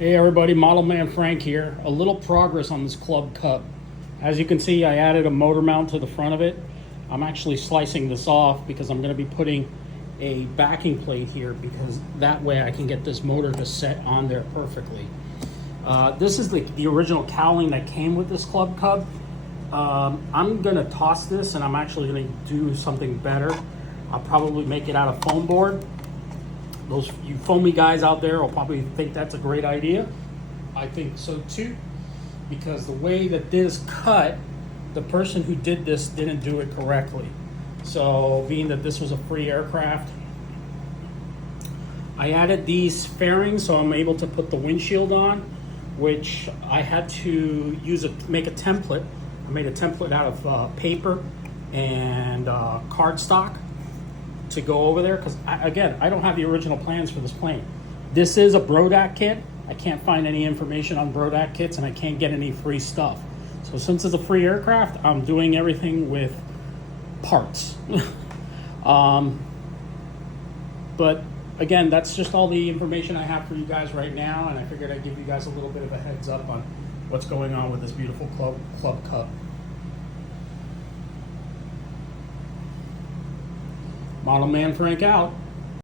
Hey everybody, Model Man Frank here. A little progress on this Club Cub. As you can see, I added a motor mount to the front of it. I'm actually slicing this off because I'm going to be putting a backing plate here because that way I can get this motor to set on there perfectly. This is the original cowling that came with this Club Cub. I'm going to toss this and I'm actually going to do something better. I'll probably make it out of foam board. Those you foamy guys out there will probably think that's a great idea. I think so too, because the way that this is cut, the person who did this didn't do it correctly. So being that this was a free aircraft, I added these fairings so I'm able to put the windshield on, which I had to make a template. I made a template out of paper and cardstock to go over there because again, I don't have the original plans for this plane. This is a Brodak kit. I can't find any information on Brodak kits and I can't get any free stuff. So since it's a free aircraft, I'm doing everything with parts. But again, that's just all the information I have for you guys right now, and I figured I'd give you guys a little bit of a heads up on what's going on with this beautiful Club Cub. Model Man Frank out.